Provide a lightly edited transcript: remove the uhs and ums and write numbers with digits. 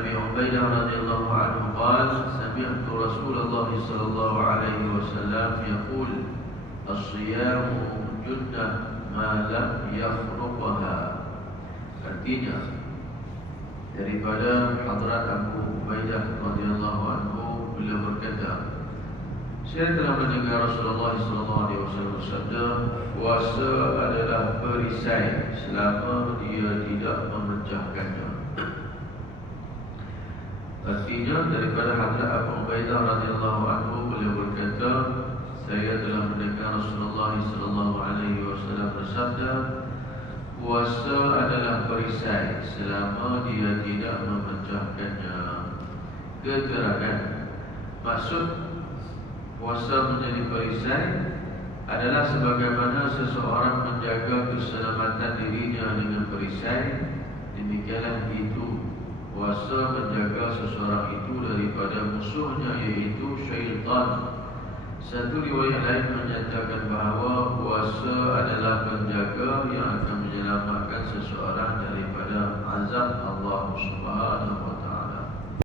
أبي عبيدة رضي الله عنه قال سمعت رسول الله صلى الله عليه وسلم يقول الصيام جنة ما لم يخرقها. Artinya daripada Hadrat Abu Ubaidah radhiyallahu anhu, beliau berkata, saya telah mendengar Rasulullah sallallahu alaihi wasallam bersabda, puasa adalah perisai selama dia tidak memecahkannya. Artinya daripada Hadrat Abu Ubaidah radhiyallahu anhu, beliau berkata, saya telah mendengar Rasulullah sallallahu alaihi wasallam bersabda, puasa adalah perisai selama dia tidak memecahkannya. Keterangan maksud puasa menjadi perisai adalah sebagaimana seseorang menjaga keselamatan dirinya dengan perisai, demikianlah itu puasa menjaga seseorang itu daripada musuhnya, iaitu syaitan. Satu riwayat lain menyatakan bahawa puasa adalah penjaga yang akan menyelamatkan seseorang daripada azab Allah Subhanahu